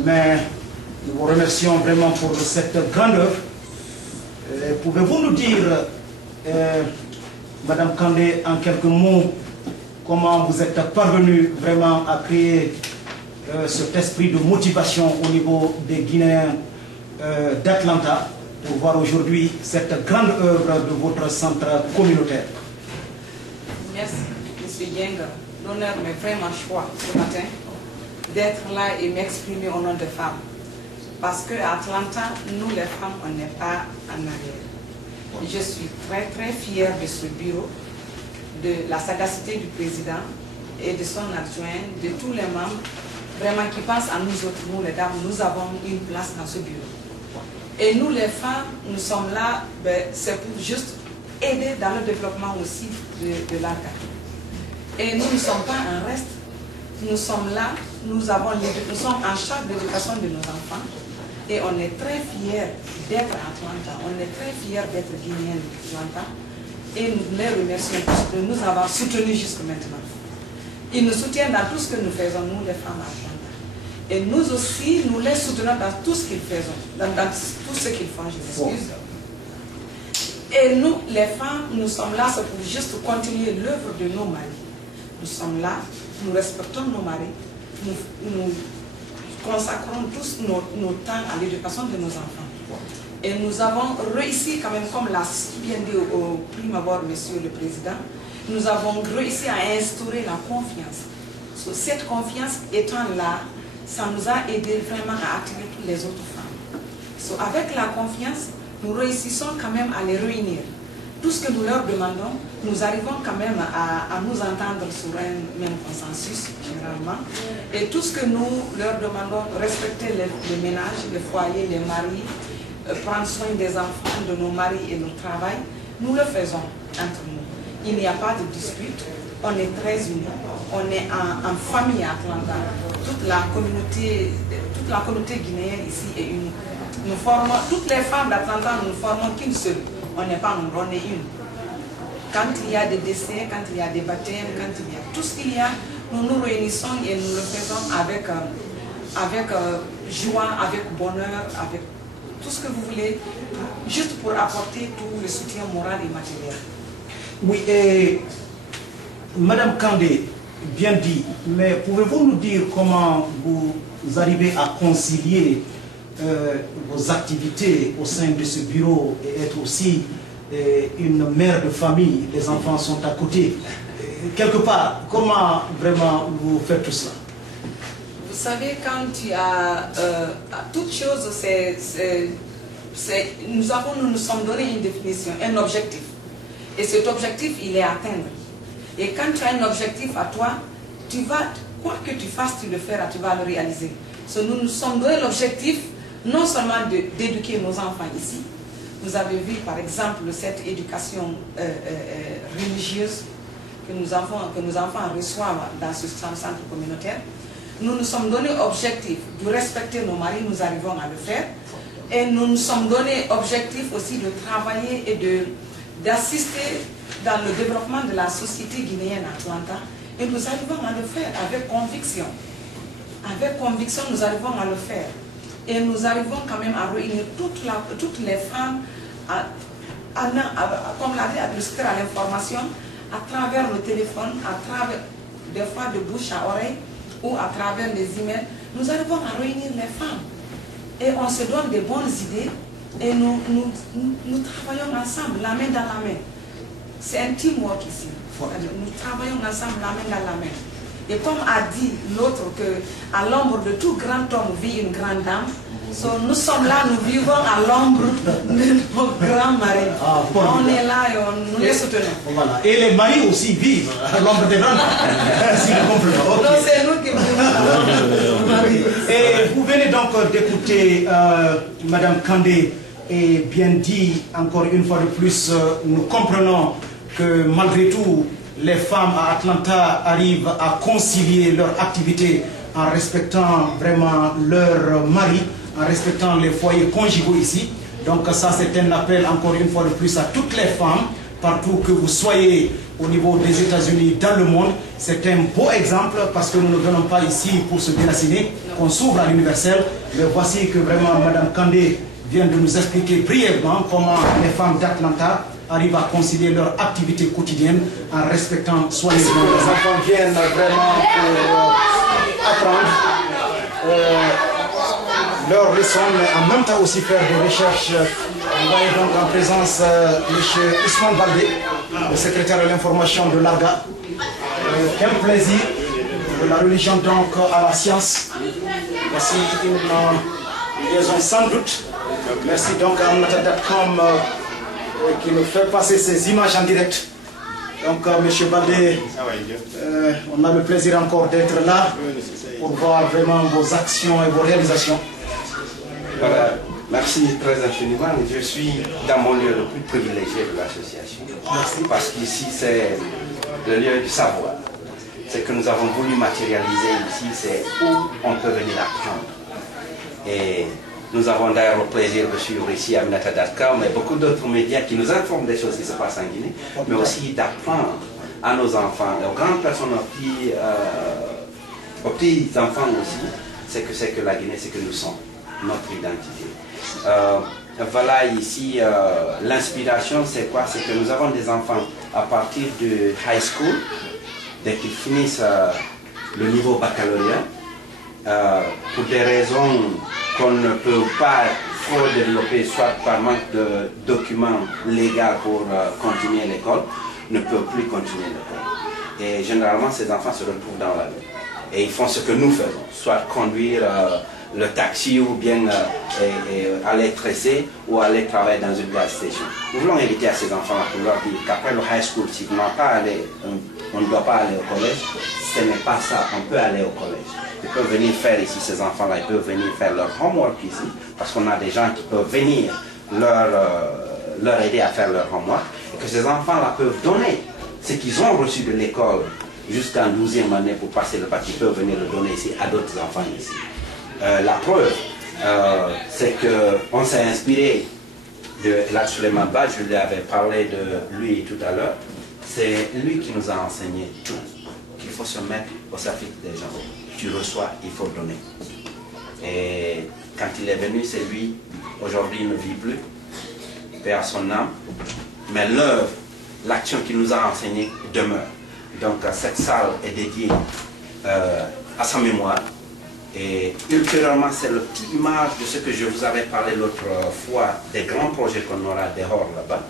Mais nous vous remercions vraiment pour cette grande œuvre. Pouvez-vous nous dire, Madame Kandé, en quelques mots, comment vous êtes parvenue vraiment à créer cet esprit de motivation au niveau des Guinéens d'Atlanta pour voir aujourd'hui cette grande œuvre de votre centre communautaire? Merci, M. Dieng. L'honneur m'est vraiment choix ce matin d'être là et m'exprimer au nom des femmes. Parce qu'à Atlanta, nous les femmes, on n'est pas en arrière. Je suis très très fière de ce bureau, de la sagacité du président et de son adjoint, de tous les membres vraiment qui pensent à nous autres, nous les dames, nous avons une place dans ce bureau. Et nous les femmes, nous sommes là, c'est pour juste aider dans le développement aussi de l'ARGA. Et nous ne sommes pas un reste, nous sommes là, nous sommes en charge de l'éducation de nos enfants et on est très fiers d'être à Atlanta, on est très fiers d'être guinéens d'Atlanta et nous les remercions de nous avoir soutenus jusque maintenant. Ils nous soutiennent dans tout ce que nous faisons, nous les femmes à Atlanta. Et nous aussi, nous les soutenons dans tout ce qu'ils font, dans tout ce qu'ils font, je m'excuse. Et nous, les femmes, nous sommes là, c'est pour juste continuer l'œuvre de nos maris. nous sommes là, nous respectons nos maris, nous consacrons tous nos temps à l'éducation de nos enfants. Et nous avons réussi quand même, comme l'a bien dit au prime abord, Monsieur le Président, nous avons réussi à instaurer la confiance. So, cette confiance étant là, ça nous a aidé vraiment à attirer toutes les autres femmes. So, avec la confiance, nous réussissons quand même à les réunir. Tout ce que nous leur demandons, nous arrivons quand même à nous entendre sur un même consensus, généralement. Et tout ce que nous leur demandons, respecter les ménages, les foyers, les maris, prendre soin des enfants, de nos maris et notre travail, nous le faisons entre nous. Il n'y a pas de dispute, on est très unis, on est en famille à Atlanta. Toute la communauté guinéenne ici est unie. Nous formons, toutes les femmes d'Atlanta, nous ne formons qu'une seule. On n'est pas nombreux, on est une. Quand il y a des décès, quand il y a des baptêmes, quand il y a tout ce qu'il y a, nous nous réunissons et nous le faisons avec joie, avec bonheur, avec tout ce que vous voulez, juste pour apporter tout le soutien moral et matériel. Oui, et Madame Kandé, bien dit, mais pouvez-vous nous dire comment vous arrivez à concilier vos activités au sein de ce bureau et être aussi une mère de famille, les enfants sont à côté. Quelque part, comment vraiment vous faites tout cela? Vous savez, quand il y a toute chose, nous nous sommes donné une définition, un objectif. Et cet objectif, il est à atteindre. Et quand tu as un objectif à toi, tu vas, quoi que tu fasses, tu le feras, tu vas le réaliser. Nous nous sommes donné l'objectif, non seulement d'éduquer nos enfants ici. Vous avez vu, par exemple, cette éducation religieuse que nos enfants reçoivent dans ce centre communautaire. Nous nous sommes donné objectif de respecter nos maris, nous arrivons à le faire. Et nous nous sommes donné objectif aussi de travailler et d'assister dans le développement de la société guinéenne à Atlanta. Et nous arrivons à le faire avec conviction. Avec conviction, nous arrivons à le faire. Et nous arrivons quand même à réunir toutes les femmes, comme l'a dit, à souscrire à l'information, à travers le téléphone, à travers des fois de bouche à oreille, ou à travers les emails. Nous arrivons à réunir les femmes. Et on se donne des bonnes idées. Et nous travaillons ensemble, la main dans la main. C'est un teamwork ici. Nous travaillons ensemble, la main dans la main. Et comme a dit l'autre, qu'à l'ombre de tout grand homme vit une grande dame, nous sommes là, nous vivons à l'ombre de nos grands maris. On est là et nous les soutenons. Voilà. Et les maris aussi vivent à l'ombre des grands dames. Si vous comprenez. Okay. Non, c'est nous qui vivons. Et vous venez donc d'écouter Madame Kandé. Et bien dit, encore une fois de plus, nous comprenons que malgré tout, les femmes à Atlanta arrivent à concilier leur activité en respectant vraiment leur mari, en respectant les foyers conjugaux ici. Donc ça, c'est un appel encore une fois de plus à toutes les femmes, partout que vous soyez au niveau des États-Unis, dans le monde. C'est un beau exemple parce que nous ne venons pas ici pour se déraciner, qu'on s'ouvre à l'universel. Mais voici que vraiment Madame Kandé vient de nous expliquer brièvement comment les femmes d'Atlanta arrivent à concilier leur activité quotidienne en respectant soigneusement. Les enfants viennent vraiment pour apprendre leurs leçons, mais en même temps aussi faire des recherches. On va donc en présence de M. Ousmane Baldé, le secrétaire de l'information de l'ARGA. Quel plaisir de la religion donc à la science. Voici une liaison sans doute. Merci donc à Amnata.com qui nous fait passer ces images en direct. Donc M. Baldé, on a le plaisir encore d'être là pour voir vraiment vos actions et vos réalisations. Voilà. Merci très infiniment. Je suis dans mon lieu le plus privilégié de l'association. Parce qu'ici, c'est le lieu du savoir. Ce que nous avons voulu matérialiser ici, c'est où on peut venir apprendre. Et nous avons d'ailleurs le plaisir de suivre ici à Aminata.com et beaucoup d'autres médias qui nous informent des choses qui se passent en Guinée, mais aussi d'apprendre à nos enfants, aux grandes personnes, aux petits enfants aussi, c'est que la Guinée, c'est que nous sommes, notre identité. Voilà ici, l'inspiration, c'est quoi? C'est que nous avons des enfants à partir de high school dès qu'ils finissent le niveau baccalauréat, pour des raisons qu'on ne peut pas trop développer, soit par manque de documents légaux pour continuer l'école, ne peuvent plus continuer l'école. Et généralement, ces enfants se retrouvent dans la rue. Et ils font ce que nous faisons, soit conduire le taxi ou bien aller tresser ou aller travailler dans une gas station. Nous voulons éviter à ces enfants-là pour leur dire qu'après le high school, si on ne doit pas aller au collège, ce n'est pas ça, on peut aller au collège. Ils peuvent venir faire ici, ces enfants-là, ils peuvent venir faire leur homework ici, parce qu'on a des gens qui peuvent venir leur aider à faire leur homework, et que ces enfants-là peuvent donner ce qu'ils ont reçu de l'école jusqu'en 12e année pour passer le bac, ils peuvent venir le donner ici à d'autres enfants ici. La preuve, c'est qu'on s'est inspiré de Elhadj Souleymane Ba, je lui avais parlé de lui tout à l'heure, c'est lui qui nous a enseigné tout, qu'il faut se mettre au service des gens. Tu reçois, il faut donner. Et quand il est venu, c'est lui, aujourd'hui il ne vit plus, paix à son âme, mais l'œuvre, l'action qu'il nous a enseignée demeure. Donc cette salle est dédiée à sa mémoire. Et ultérieurement, c'est le petit image de ce que je vous avais parlé l'autre fois, des grands projets qu'on aura dehors là-bas,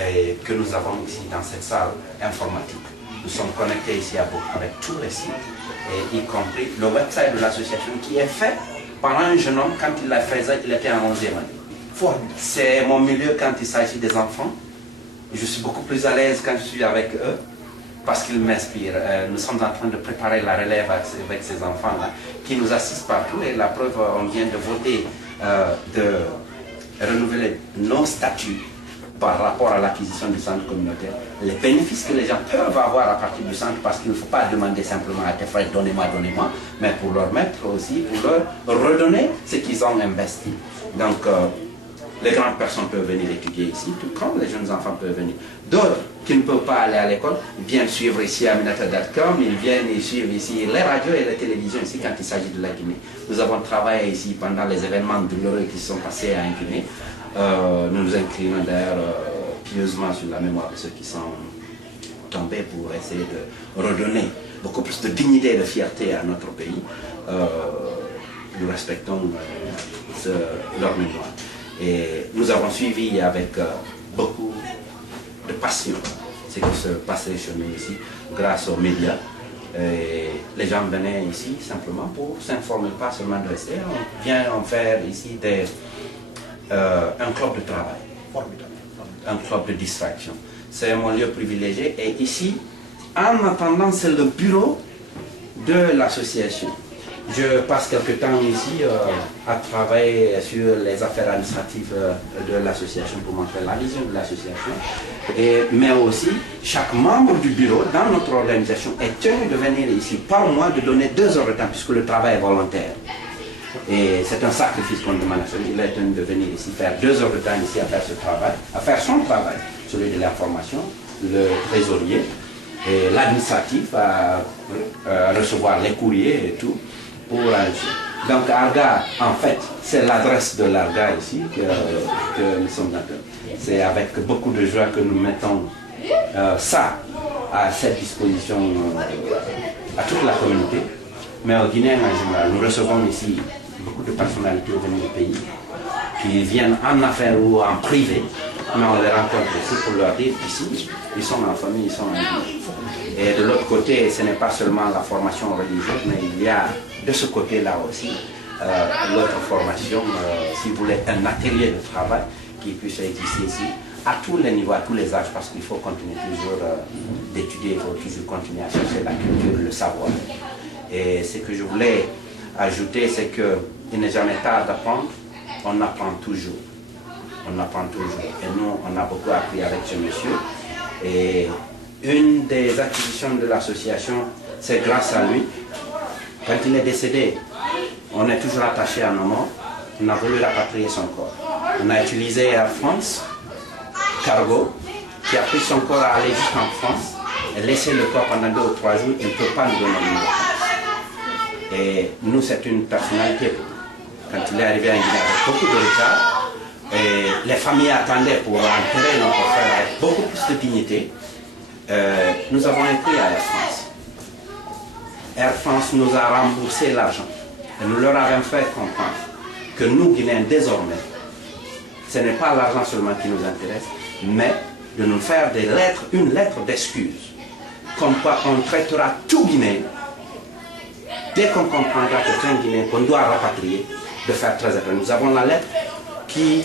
et que nous avons ici dans cette salle informatique. Nous sommes connectés ici avec tous les sites, et y compris le website de l'association qui est fait par un jeune homme. Quand il l'a fait, il était en 11e année. C'est mon milieu quand il s'agit des enfants. Je suis beaucoup plus à l'aise quand je suis avec eux, parce qu'ils m'inspirent. Nous sommes en train de préparer la relève avec ces enfants-là, qui nous assistent partout. Et la preuve, on vient de voter, de renouveler nos statuts par rapport à l'acquisition du centre communautaire. Les bénéfices que les gens peuvent avoir à partir du centre, parce qu'il ne faut pas demander simplement à tes frères, donnez-moi, donnez-moi, mais pour leur mettre aussi, pour leur redonner ce qu'ils ont investi. Donc, les grandes personnes peuvent venir étudier ici, tout comme les jeunes enfants peuvent venir. D'autres qui ne peuvent pas aller à l'école, ils viennent suivre ici à Aminata.com, ils viennent suivre ici les radios et les télévisions ici quand il s'agit de la Guinée. Nous avons travaillé ici pendant les événements douloureux qui sont passés à Guinée. Nous nous inclinons d'ailleurs pieusement sur la mémoire de ceux qui sont tombés pour essayer de redonner beaucoup plus de dignité et de fierté à notre pays. Nous respectons leur mémoire. Et nous avons suivi avec beaucoup de passion ce qui se passait chez nous ici, grâce aux médias. Et les gens venaient ici simplement pour s'informer, pas seulement de rester. On vient en faire ici un club de travail, un club de distraction. C'est mon lieu privilégié. Et ici, en attendant, c'est le bureau de l'association. Je passe quelque temps ici à travailler sur les affaires administratives de l'association pour montrer la vision de l'association. Mais aussi, chaque membre du bureau dans notre organisation est tenu de venir ici par mois, de donner 2 heures de temps, puisque le travail est volontaire. Et c'est un sacrifice qu'on demande à celui. Il est tenu de venir ici faire 2 heures de temps ici à faire ce travail, à faire son travail, celui de l'information, le trésorier, et l'administratif, à recevoir les courriers et tout. Donc Arga, en fait, c'est l'adresse de l'Arga ici que nous sommes d'accord. C'est avec beaucoup de joie que nous mettons ça à cette disposition à toute la communauté. Mais au Guinée en général, nous recevons ici beaucoup de personnalités venues du pays qui viennent en affaires ou en privé, mais on les rencontre aussi pour leur dire qu'ici, ils sont en famille, ils sont en Guinée. Et de l'autre côté, ce n'est pas seulement la formation religieuse, mais il y a de ce côté-là aussi l'autre formation, si vous voulez, un atelier de travail qui puisse exister ici à tous les niveaux, à tous les âges, parce qu'il faut continuer toujours d'étudier, il faut toujours continuer à chercher la culture, le savoir. Et ce que je voulais ajouter, c'est qu'il n'est jamais tard d'apprendre, on apprend toujours. On apprend toujours. Et nous, on a beaucoup appris avec ce monsieur. Et une des acquisitions de l'association, c'est grâce à lui. Quand il est décédé, on est toujours attaché à nos morts. On a voulu rapatrier son corps. On a utilisé Air France, Cargo, qui a pris son corps à aller jusqu'en France et laissé le corps pendant 2 ou 3 jours. Il ne peut pas nous donner une réponse. Et nous, c'est une personnalité. Quand il est arrivé en Guinée avec beaucoup de retard, et les familles attendaient pour enterrer notre frère avec beaucoup plus de dignité, nous avons écrit à Air France Air France nous a remboursé l'argent. Et nous leur avons fait comprendre que nous, Guinéens, désormais, ce n'est pas l'argent seulement qui nous intéresse, mais de nous faire une lettre d'excuse. Comme quoi on traitera tout Guinéen, dès qu'on comprendra que c'est un Guinéen qu'on doit rapatrier, de faire très attention. Nous avons la lettre qui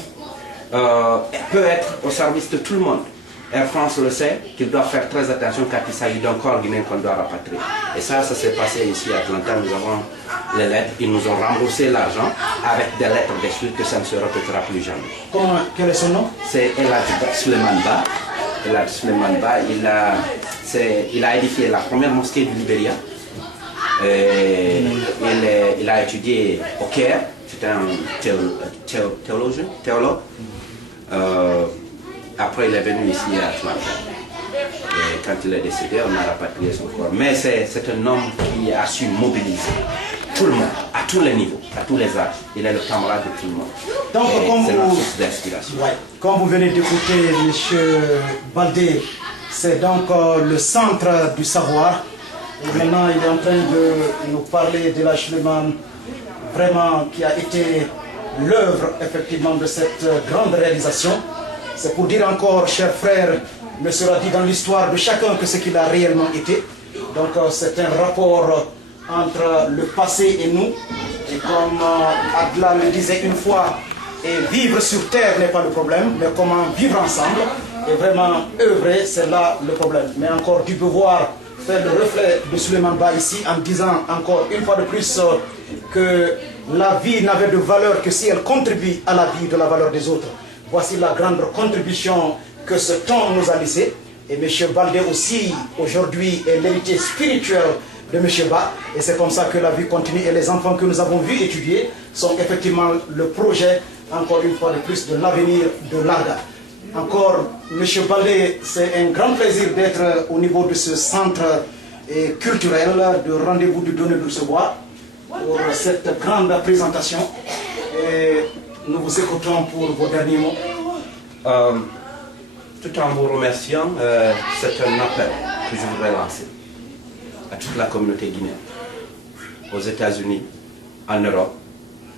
peut être au service de tout le monde. Air France le sait, qu'il doit faire très attention quand il s'agit d'un corps guinéen qu'on doit rapatrier. Et ça s'est passé ici à Atlanta. Nous avons les lettres, ils nous ont remboursé l'argent avec des lettres d'excuse que ça ne se répétera plus jamais. Quel est son nom? C'est Elad Suleiman Ba. Elad Suleiman Ba, il a édifié la première mosquée du Libéria. Il a étudié au Caire, c'était un théologue. Après, il est venu ici à Atlanta. Et quand il est décédé, on a rapatrié son corps. Mais c'est un homme qui a su mobiliser tout le monde, à tous les niveaux, à tous les âges. Il est le camarade de tout le monde. Donc, c'est une source d'inspiration. Ouais. Comme vous venez d'écouter M. Baldé, c'est donc le centre du savoir. Et maintenant, il est en train de nous parler de la Suleiman, vraiment qui a été l'œuvre effectivement de cette grande réalisation. C'est pour dire encore, chers frères, ne sera dit dans l'histoire de chacun que ce qu'il a réellement été. Donc c'est un rapport entre le passé et nous. Et comme Adla le disait une fois, et vivre sur terre n'est pas le problème, mais comment vivre ensemble et vraiment œuvrer, c'est là le problème. Mais encore, tu peux voir, faire le reflet de Suleiman Ba ici en disant encore une fois de plus que la vie n'avait de valeur que si elle contribue à la vie de la valeur des autres. Voici la grande contribution que ce temps nous a laissée. Et M. Baldé aussi, aujourd'hui, est l'héritier spirituel de M. Ba. Et c'est comme ça que la vie continue. Et les enfants que nous avons vus étudier sont effectivement le projet, encore une fois de plus, de l'avenir de l'ARGA. Encore, M. Baldé, c'est un grand plaisir d'être au niveau de ce centre culturel, de rendez-vous du donner de recevoir, pour cette grande présentation. Et nous vous écoutons pour vos derniers mots. Tout en vous remerciant, c'est un appel que je voudrais lancer à toute la communauté guinéenne, aux États-Unis, en Europe,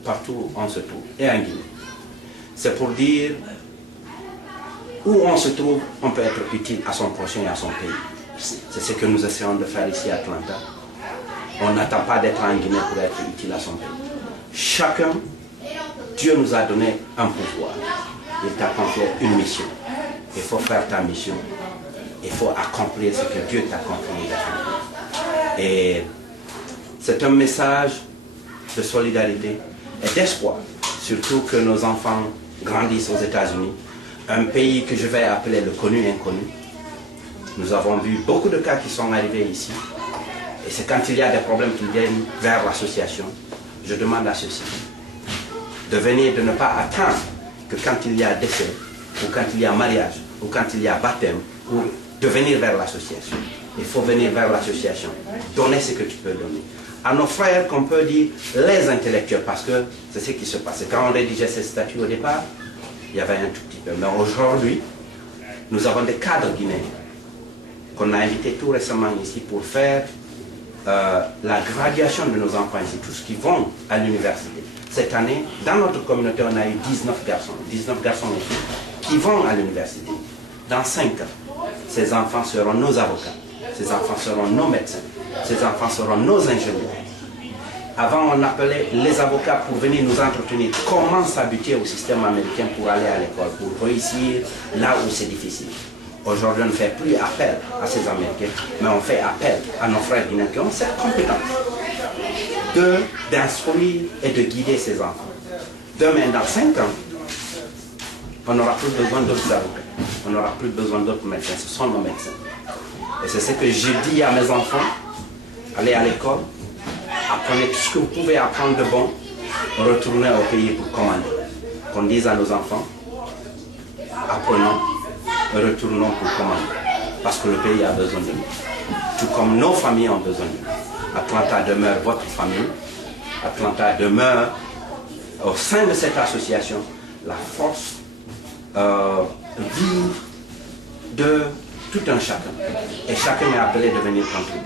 partout où on se trouve, et en Guinée. C'est pour dire où on se trouve, on peut être utile à son prochain et à son pays. C'est ce que nous essayons de faire ici à Atlanta. On n'attend pas d'être en Guinée pour être utile à son pays. Chacun, Dieu nous a donné un pouvoir. Il t'a confié une mission. Il faut faire ta mission. Il faut accomplir ce que Dieu t'a confié d'accomplir. Et c'est un message de solidarité et d'espoir. Surtout que nos enfants grandissent aux États-Unis. Un pays que je vais appeler le connu inconnu. Nous avons vu beaucoup de cas qui sont arrivés ici. Et c'est quand il y a des problèmes qu'ils viennent vers l'association. Je demande à ceux-ci de venir, de ne pas attendre que quand il y a décès, ou quand il y a mariage, ou quand il y a baptême, ou de venir vers l'association. Il faut venir vers l'association. Donner ce que tu peux donner. À nos frères qu'on peut dire les intellectuels, parce que c'est ce qui se passe. Quand on rédigeait ces statuts au départ, il y avait un tout petit peu. Mais aujourd'hui, nous avons des cadres guinéens qu'on a invités tout récemment ici pour faire la graduation de nos enfants ici, tous qui vont à l'université. Cette année, dans notre communauté, on a eu 19 garçons et filles qui vont à l'université. Dans 5 ans, ces enfants seront nos avocats, ces enfants seront nos médecins, ces enfants seront nos ingénieurs. Avant, on appelait les avocats pour venir nous entretenir. Comment s'habituer au système américain pour aller à l'école, pour réussir là où c'est difficile. Aujourd'hui, on ne fait plus appel à ces Américains, mais on fait appel à nos frères guinéens qui ont cette compétence d'instruire et de guider ces enfants. Demain, dans 5 ans, on n'aura plus besoin d'autres avocats, on n'aura plus besoin d'autres médecins, ce sont nos médecins. Et c'est ce que je dis à mes enfants, allez à l'école, apprenez tout ce que vous pouvez apprendre de bon, retournez au pays pour commander. Qu'on dise à nos enfants, apprenons, retournons pour commander, parce que le pays a besoin de nous. Tout comme nos familles ont besoin de nous. Atlanta demeure votre famille. Atlanta demeure au sein de cette association la force vive de tout un chacun. Et chacun est appelé de venir contribuer.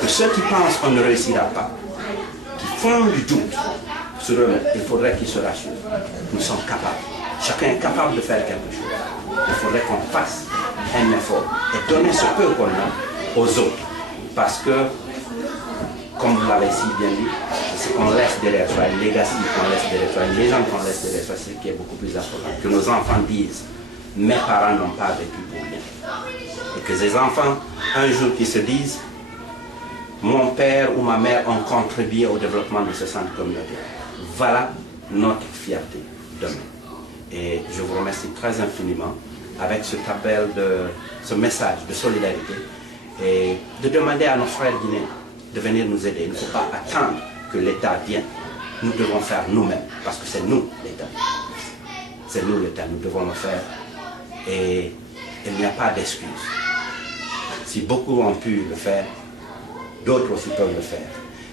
Que ceux qui pensent qu'on ne réussira pas, qui font du doute sur eux, il faudrait qu'ils se rassurent. Nous sommes capables. Chacun est capable de faire quelque chose. Il faudrait qu'on fasse un effort et donner ce peu qu'on a aux autres. Parce que, comme vous l'avez si bien dit, ce qu'on laisse derrière soi, le legacy qu'on laisse derrière soi, les gens qu'on laisse derrière soi, c'est ce qui est beaucoup plus important. Que nos enfants disent, mes parents n'ont pas vécu pour rien. Et que ces enfants, un jour, qui se disent, mon père ou ma mère ont contribué au développement de ce centre communautaire. Voilà notre fierté demain. Et je vous remercie très infiniment avec cet appel, ce message de solidarité et de demander à nos frères guinéens de venir nous aider. Il ne faut pas attendre que l'État vienne. Nous devons faire nous-mêmes parce que c'est nous l'État. C'est nous l'État, nous devons le faire. Et il n'y a pas d'excuse. Si beaucoup ont pu le faire, d'autres aussi peuvent le faire.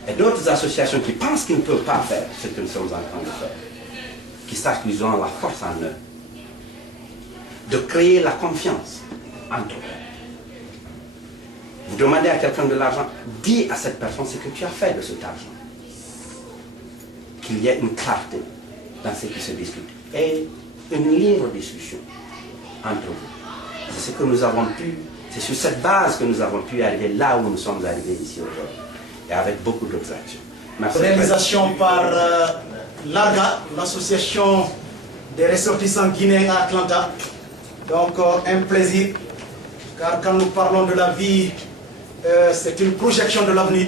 Et d'autres associations qui pensent qu'ils ne peuvent pas faire ce que nous sommes en train de faire, qui sachent qu'ils ont la force en eux, de créer la confiance entre eux. Vous demandez à quelqu'un de l'argent, dis à cette personne ce que tu as fait de cet argent. Qu'il y ait une clarté dans ce qui se discute et une libre discussion entre vous. C'est ce que nous avons pu, c'est sur cette base que nous avons pu arriver là où nous sommes arrivés ici aujourd'hui. Et avec beaucoup d'autres actions. Merci. Réalisation par l'ARGA, l'association des ressortissants guinéens à Atlanta. Donc un plaisir, car quand nous parlons de la vie, c'est une projection de l'avenir.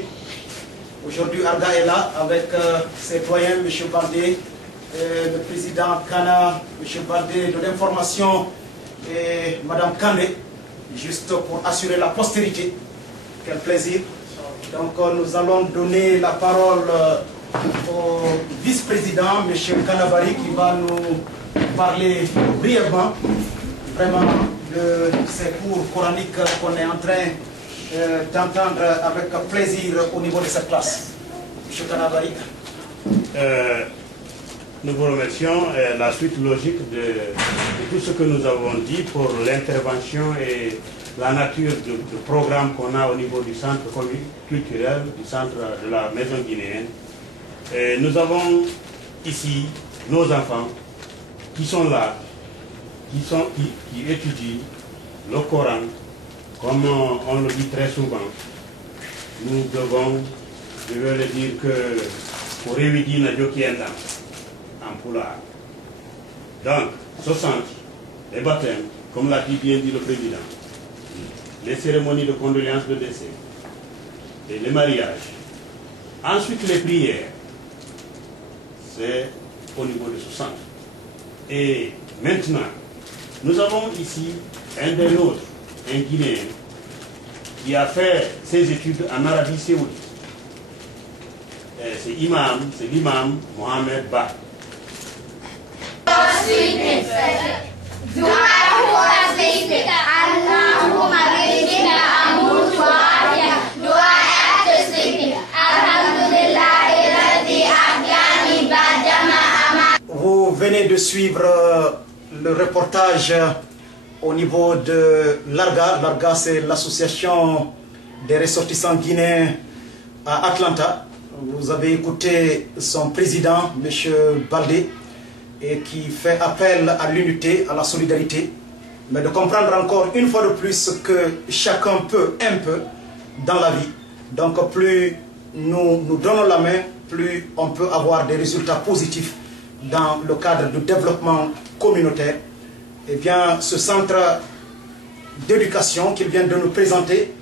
Aujourd'hui, ARGA est là avec ses doyens, M. Baldé, le président Kana, M. Baldé de l'information et Mme Kandé, juste pour assurer la postérité. Quel plaisir. Donc nous allons donner la parole au vice-président, M. Kanabari, qui va nous parler brièvement vraiment de ces cours coraniques qu'on est en train d'entendre avec plaisir au niveau de cette classe. M. Kanabari. Nous vous remercions. La suite logique de tout ce que nous avons dit pour l'intervention et la nature du programme qu'on a au niveau du centre culturel, du centre de la maison guinéenne. Et nous avons ici nos enfants qui sont là, qui étudient le Coran, comme on le dit très souvent. Nous devons, je veux le dire que pour éviter la jokienda en poulard. Donc, ce centre, les baptêmes, comme l'a dit bien dit le président, les cérémonies de condoléances de décès, et les mariages. Ensuite, les prières, c'est au niveau de ce centre. Et maintenant, nous avons ici un des nôtres, un Guinéen, qui a fait ses études en Arabie Saoudite. C'est l'imam Mohamed Ba. Vous venez de suivre le reportage au niveau de l'ARGA. L'ARGA, c'est l'association des ressortissants guinéens à Atlanta. Vous avez écouté son président, M. Baldé, et qui fait appel à l'unité, à la solidarité, mais de comprendre encore une fois de plus que chacun peut un peu dans la vie. Donc plus nous donnons la main, plus on peut avoir des résultats positifs dans le cadre du développement communautaire. Eh bien, ce centre d'éducation qu'il vient de nous présenter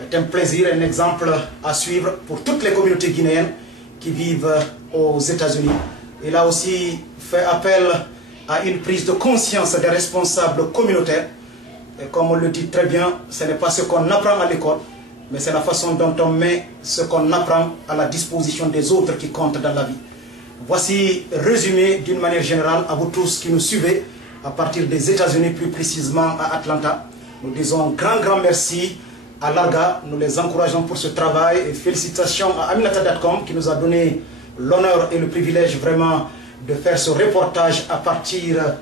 est un plaisir, un exemple à suivre pour toutes les communautés guinéennes qui vivent aux États-Unis. Il a aussi fait appel à une prise de conscience des responsables communautaires. Et comme on le dit très bien, ce n'est pas ce qu'on apprend à l'école, mais c'est la façon dont on met ce qu'on apprend à la disposition des autres qui comptent dans la vie. Voici résumé d'une manière générale à vous tous qui nous suivez à partir des États-Unis, plus précisément à Atlanta. Nous disons grand merci à l'ARGA, nous les encourageons pour ce travail et félicitations à Aminata.com qui nous a donné l'honneur et le privilège vraiment de faire ce reportage à partir